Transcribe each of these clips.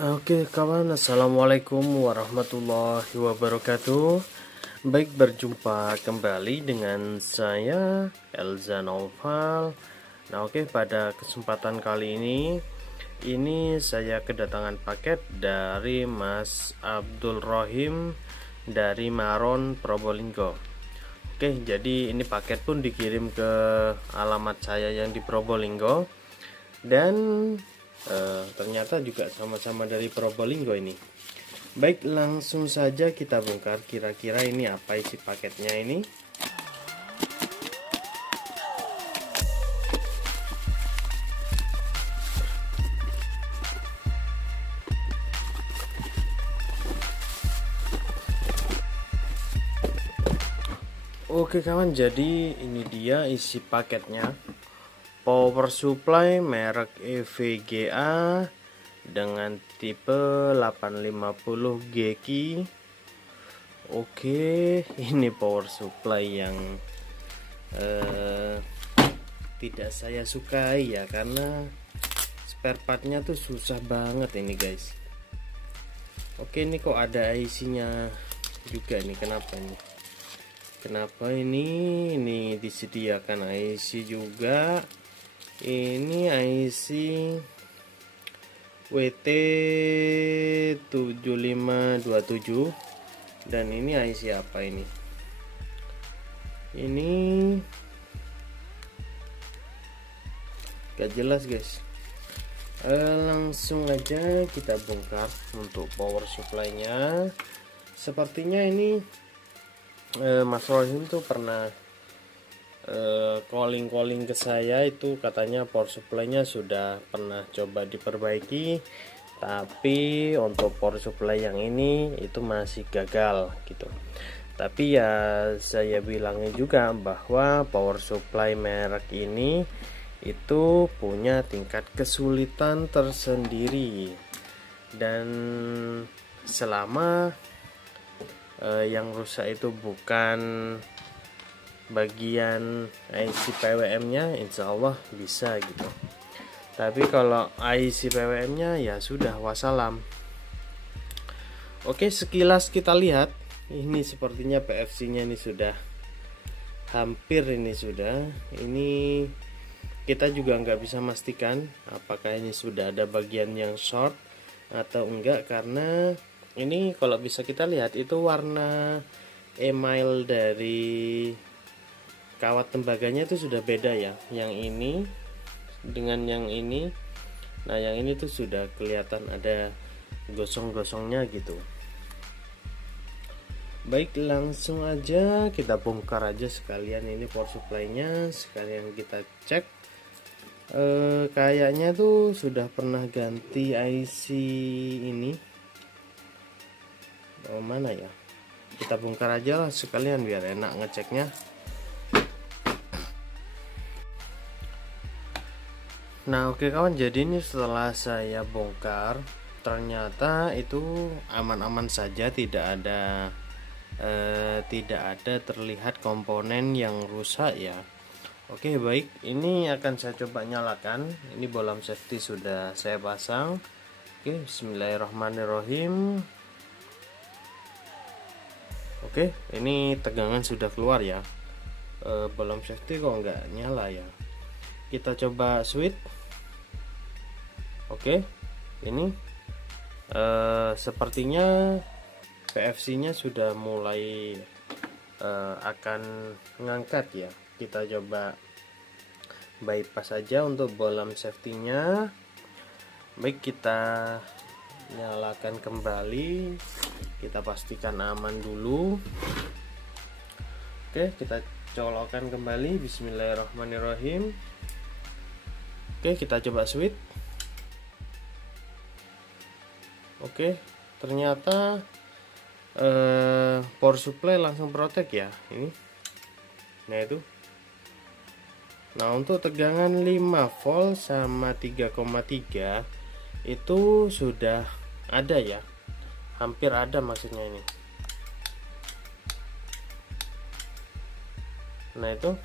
Oke kawan, assalamualaikum warahmatullahi wabarakatuh. Baik, berjumpa kembali dengan saya Elza Noval. Nah oke, pada kesempatan kali ini saya kedatangan paket dari Mas Abdul Rohim dari Maron, Probolinggo. Oke, jadi ini paket pun dikirim ke alamat saya yang di Probolinggo. Dan ternyata juga sama-sama dari Probolinggo ini. Baik, langsung saja kita bongkar kira-kira ini apa isi paketnya ini. Oke kawan, jadi ini dia isi paketnya. Power supply merek EVGA dengan tipe 850 GQ. Oke, ini power supply yang tidak saya sukai ya, karena spare partnya tuh susah banget ini guys. Oke, ini kok ada IC-nya juga nih, kenapa ini disediakan IC juga. Ini IC WT7527 dan ini IC apa ini? Ini gak jelas guys. Langsung aja kita bongkar untuk power supply-nya. Sepertinya ini Mas Rohim tuh pernah calling ke saya, itu katanya power supply-nya sudah pernah coba diperbaiki, tapi untuk power supply yang ini itu masih gagal gitu. Tapi ya saya bilangnya juga bahwa power supply merek ini itu punya tingkat kesulitan tersendiri, dan selama yang rusak itu bukan bagian IC PWM nya, insya Allah bisa gitu. Tapi kalau IC PWM nya ya sudah wassalam. Oke, sekilas kita lihat ini sepertinya PFC nya ini sudah hampir, ini kita juga nggak bisa memastikan apakah ini sudah ada bagian yang short atau enggak, karena ini kalau bisa kita lihat itu warna email dari kawat tembaganya itu sudah beda ya, yang ini dengan yang ini. Nah yang ini tuh sudah kelihatan ada gosong-gosongnya gitu. Baik, langsung aja kita bongkar aja sekalian ini power supply-nya, sekalian kita cek. Kayaknya tuh sudah pernah ganti IC ini. Mana ya? Kita bongkar aja lah sekalian biar enak ngeceknya. Nah oke kawan, jadi ini setelah saya bongkar ternyata itu aman-aman saja, tidak ada terlihat komponen yang rusak ya. Oke baik, ini akan saya coba nyalakan. Ini bolam safety sudah saya pasang. Oke, bismillahirrahmanirrahim. Oke, ini tegangan sudah keluar ya. Bolam safety kok nggak nyala ya. Kita coba switch. Oke, ini sepertinya PFC-nya sudah mulai akan ngangkat ya. Kita coba bypass saja untuk bolam safety-nya. Baik, kita nyalakan kembali. Kita pastikan aman dulu. Oke, kita colokkan kembali. Bismillahirrahmanirrahim. Oke, kita coba switch. Oke, ternyata power supply langsung protek ya ini. Nah itu. Nah untuk tegangan 5 volt sama 3,3 itu sudah ada ya, hampir ada maksudnya ini. Nah itu.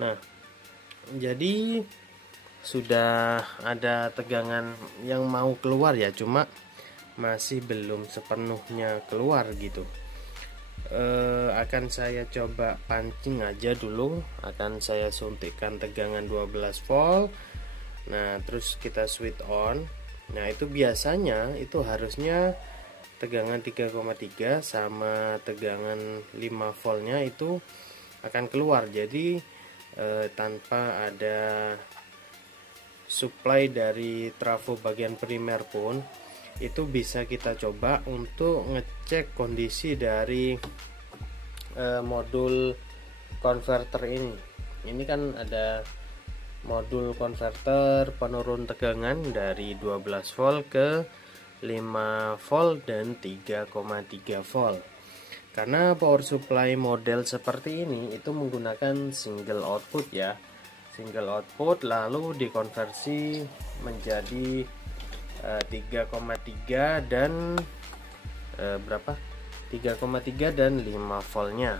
Nah Jadi sudah ada tegangan yang mau keluar ya, cuma masih belum sepenuhnya keluar gitu. Akan saya coba pancing aja dulu, akan saya suntikkan tegangan 12 volt. Nah terus kita switch on. Nah itu biasanya itu harusnya tegangan 3,3 sama tegangan 5 voltnya itu akan keluar. Jadi tanpa ada supply dari trafo bagian primer pun itu bisa kita coba untuk ngecek kondisi dari modul converter ini. Ini kan ada modul converter penurun tegangan dari 12 volt ke 5 volt dan 3,3 volt. Karena power supply model seperti ini itu menggunakan single output ya. Single output lalu dikonversi menjadi 3,3 dan berapa? 3,3 dan 5 voltnya.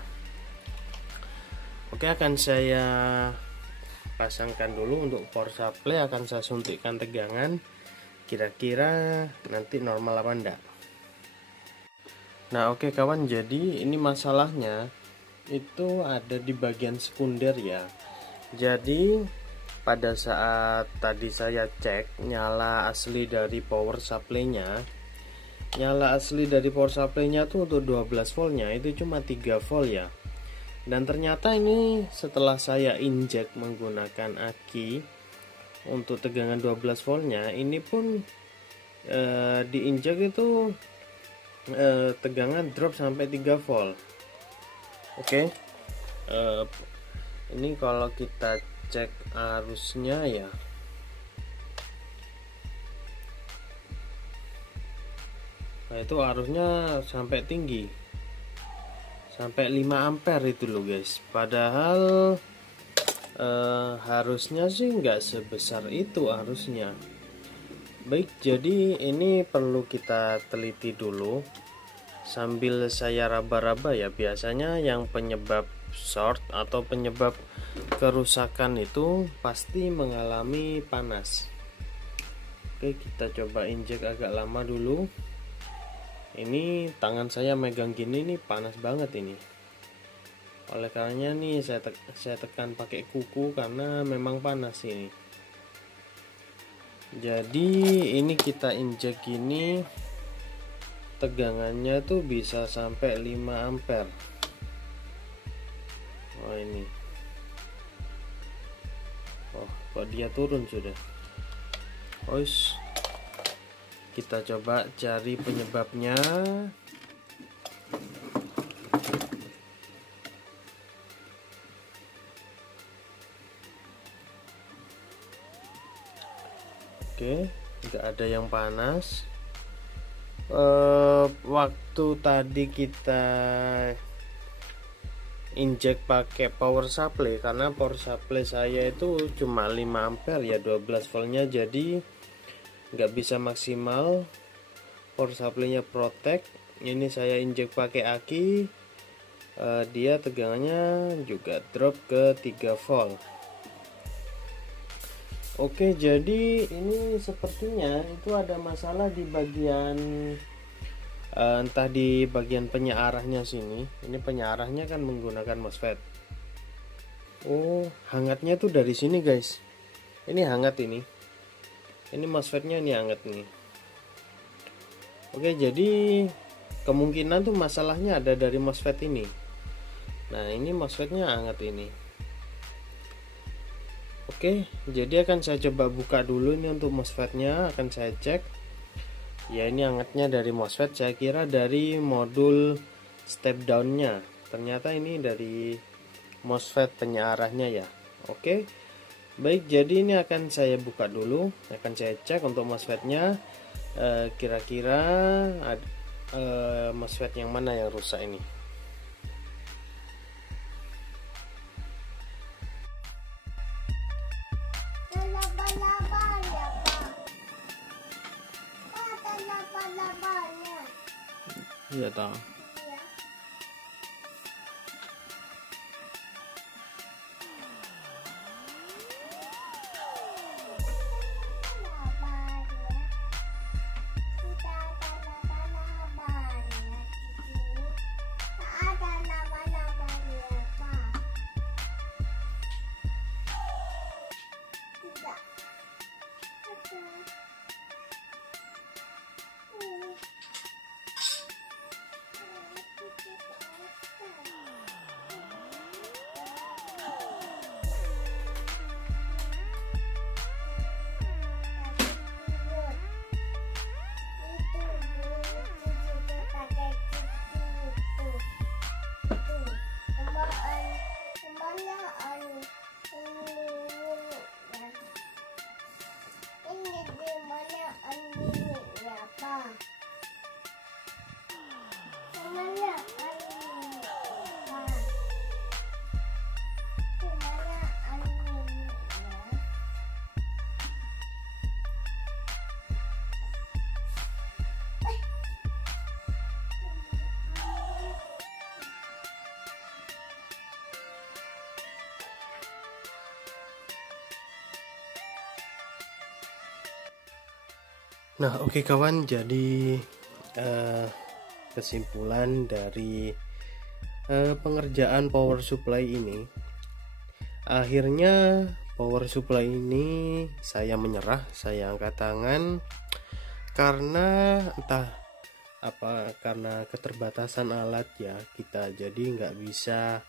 Oke, akan saya pasangkan dulu untuk power supply, akan saya suntikkan tegangan. Kira-kira nanti normal apa enggak. Nah oke kawan, jadi ini masalahnya itu ada di bagian sekunder ya. Jadi pada saat tadi saya cek nyala asli dari power supply-nya, tuh untuk 12 voltnya itu cuma 3 volt ya. Dan ternyata ini setelah saya injek menggunakan aki untuk tegangan 12 voltnya, ini pun diinjek itu tegangan drop sampai 3 volt. Oke. Ini kalau kita cek arusnya ya, nah itu arusnya sampai tinggi, sampai 5 ampere itu loh guys. Padahal harusnya sih nggak sebesar itu arusnya. Baik, jadi ini perlu kita teliti dulu sambil saya raba-raba ya. Biasanya yang penyebab short atau penyebab kerusakan itu pasti mengalami panas. Oke, kita coba injek agak lama dulu. Ini tangan saya megang gini nih panas banget ini. Oleh karenanya nih saya tekan pakai kuku karena memang panas ini. Jadi ini kita injek gini tegangannya tuh bisa sampai 5 ampere. Oh ini. Oh, kok dia turun sudah. Kita coba cari penyebabnya. Oke, nggak ada yang panas. Waktu tadi kita injek pakai power supply, karena power supply saya itu cuma 5 ampere ya, 12 voltnya, jadi nggak bisa maksimal power supply-nya protect. Ini saya injek pakai aki, dia tegangannya juga drop ke 3 volt. Oke, jadi ini sepertinya itu ada masalah di bagian entah di bagian penyearahnya sini. Ini penyearahnya kan menggunakan MOSFET. Oh, hangatnya tuh dari sini guys. Ini hangat ini. Ini MOSFET-nya ini hangat nih. Oke, jadi kemungkinan tuh masalahnya ada dari MOSFET ini. Nah, ini MOSFET-nya hangat ini. Oke, jadi akan saya coba buka dulu ini untuk MOSFET-nya, akan saya cek. Ya, ini hangatnya dari MOSFET, saya kira dari modul step down-nya. Ternyata ini dari MOSFET penyearahnya ya. Oke. Baik, jadi ini akan saya buka dulu, akan saya cek untuk MOSFET-nya. Kira-kira MOSFET yang mana yang rusak ini. Iya tahu. Nah, oke kawan, jadi kesimpulan dari pengerjaan power supply ini, akhirnya power supply ini saya menyerah, saya angkat tangan karena entah apa, karena keterbatasan alat ya, kita jadi nggak bisa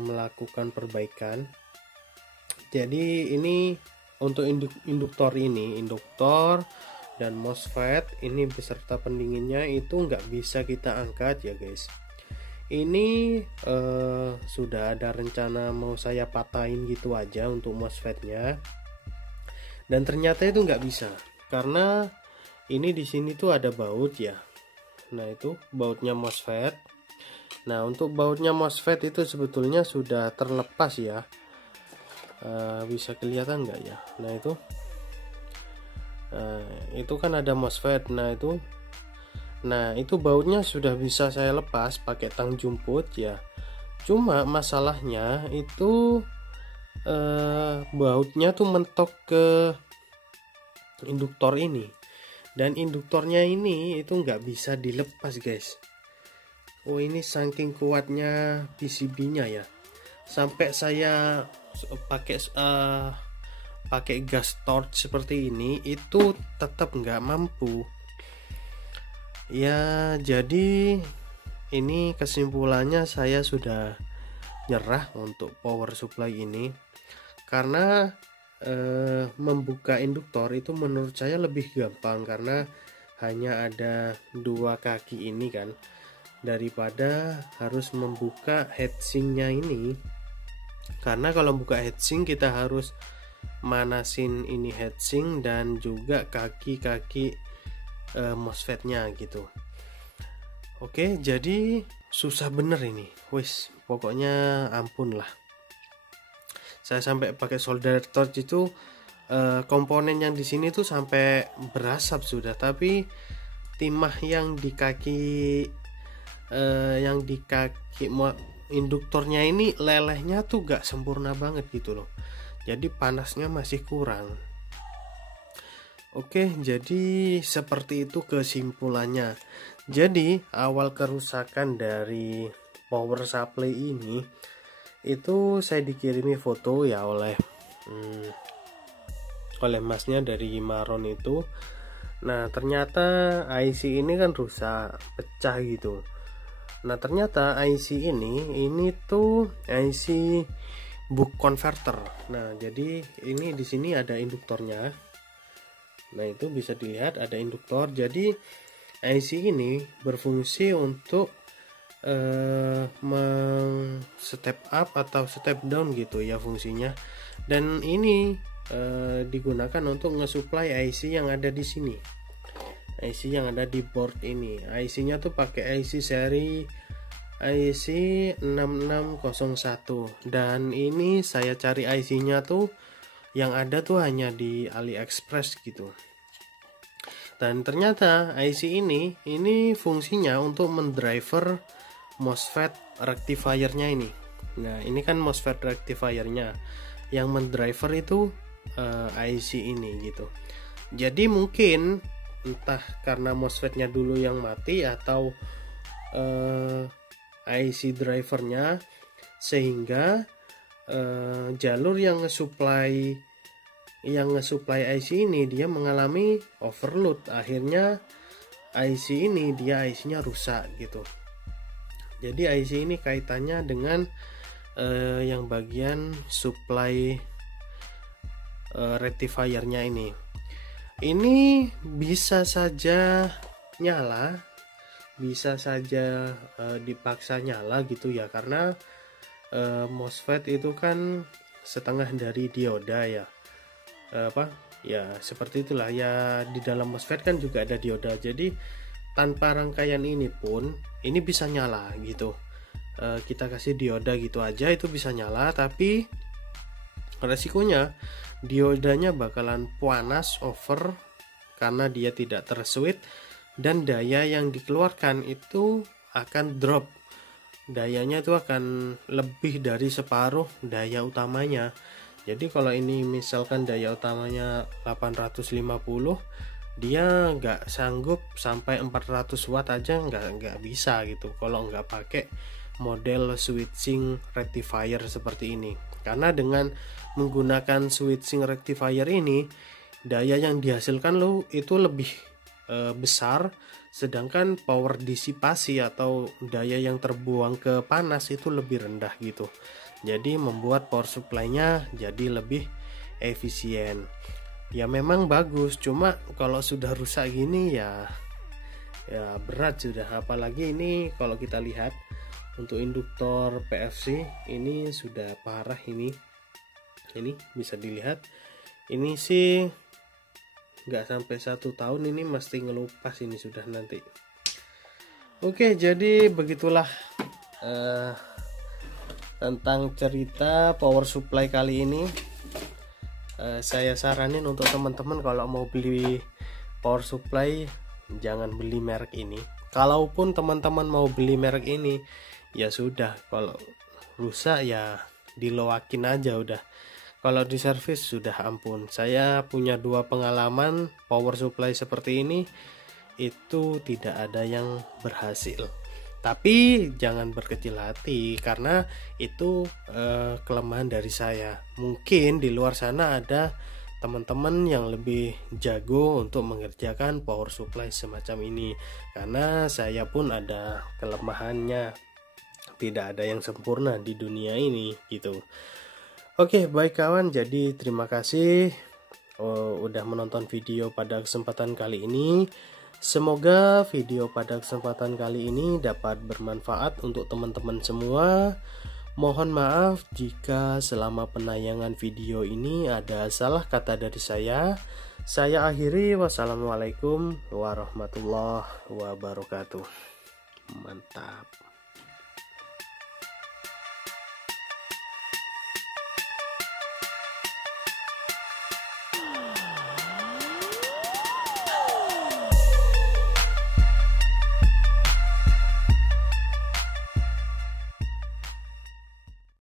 melakukan perbaikan. Jadi ini untuk induktor dan MOSFET ini beserta pendinginnya itu nggak bisa kita angkat ya guys. Ini sudah ada rencana mau saya patahin gitu aja untuk MOSFET-nya, dan ternyata itu nggak bisa karena ini di sini tuh ada baut ya. Nah, itu bautnya MOSFET. Nah, untuk bautnya MOSFET itu sebetulnya sudah terlepas ya. Bisa kelihatan nggak ya? Nah, itu kan ada MOSFET. Nah itu bautnya sudah bisa saya lepas pakai tang jumput ya. Cuma masalahnya itu bautnya tuh mentok ke induktor ini, dan induktornya ini itu nggak bisa dilepas guys. Oh, ini saking kuatnya PCB-nya ya, sampai saya pakai gas torch seperti ini itu tetap nggak mampu ya. Jadi ini kesimpulannya saya sudah nyerah untuk power supply ini, karena membuka induktor itu menurut saya lebih gampang karena hanya ada dua kaki ini kan, daripada harus membuka heatsinknya ini. Karena kalau buka heatsink kita harus manasin ini heatsink dan juga kaki-kaki MOSFET-nya gitu. Oke, jadi susah bener ini. Wis, pokoknya ampun lah. Saya sampai pakai solder torch itu, komponen yang di sini tuh sampai berasap sudah, tapi timah yang di kaki induktornya ini lelehnya tuh gak sempurna banget gitu loh. Jadi panasnya masih kurang. Oke, jadi seperti itu kesimpulannya. Jadi awal kerusakan dari power supply ini itu saya dikirimi foto ya oleh masnya dari Maron itu. Nah, ternyata IC ini kan rusak, pecah gitu. Nah, ternyata IC ini tuh IC buck converter. Nah, jadi ini di sini ada induktornya. Nah, itu bisa dilihat ada induktor. Jadi IC ini berfungsi untuk step up atau step down gitu ya fungsinya. Dan ini digunakan untuk nge-supply IC yang ada di sini. IC yang ada di board ini. IC-nya tuh pakai IC seri IC 6601, dan ini saya cari IC-nya tuh yang ada tuh hanya di AliExpress gitu. Dan ternyata IC ini fungsinya untuk mendriver MOSFET rectifiernya ini. Nah, ini kan MOSFET rectifiernya, yang mendriver itu IC ini gitu. Jadi mungkin entah karena MOSFET-nya dulu yang mati atau IC drivernya, sehingga jalur yang nge-supply IC ini dia mengalami overload. Akhirnya IC ini IC-nya rusak gitu. Jadi IC ini kaitannya dengan yang bagian supply rectifiernya ini. Ini bisa saja nyala, bisa saja dipaksa nyala gitu ya, karena MOSFET itu kan setengah dari dioda ya. Seperti itulah ya, di dalam MOSFET kan juga ada dioda. Jadi tanpa rangkaian ini pun ini bisa nyala gitu. Kita kasih dioda gitu aja itu bisa nyala, tapi resikonya diodanya bakalan panas over karena dia tidak terswitch, dan daya yang dikeluarkan itu akan drop. Dayanya itu akan lebih dari separuh daya utamanya. Jadi kalau ini misalkan daya utamanya 850, dia nggak sanggup sampai 400 watt aja, nggak bisa gitu kalau nggak pakai model switching rectifier seperti ini. Karena dengan menggunakan switching rectifier ini, daya yang dihasilkan lo itu lebih besar, sedangkan power disipasi atau daya yang terbuang ke panas itu lebih rendah gitu. Jadi membuat power supply-nya jadi lebih efisien. Ya memang bagus, cuma kalau sudah rusak gini ya berat sudah. Apalagi ini kalau kita lihat untuk induktor PFC ini sudah parah ini bisa dilihat, ini sih nggak sampai 1 tahun ini mesti ngelupas ini sudah nanti. Oke, jadi begitulah tentang cerita power supply kali ini. Saya saranin untuk teman-teman kalau mau beli power supply jangan beli merek ini. Kalaupun teman-teman mau beli merek ini, ya sudah, kalau rusak ya diloakin aja udah. Kalau di servis sudah ampun. Saya punya 2 pengalaman power supply seperti ini, itu tidak ada yang berhasil. Tapi jangan berkecil hati karena itu kelemahan dari saya. Mungkin di luar sana ada teman-teman yang lebih jago untuk mengerjakan power supply semacam ini. Karena saya pun ada kelemahannya. Tidak ada yang sempurna di dunia ini gitu. Oke, baik kawan, jadi terima kasih udah menonton video pada kesempatan kali ini. Semoga video pada kesempatan kali ini dapat bermanfaat untuk teman-teman semua. Mohon maaf jika selama penayangan video ini ada salah kata dari saya. Saya akhiri, wassalamualaikum warahmatullahi wabarakatuh. Mantap.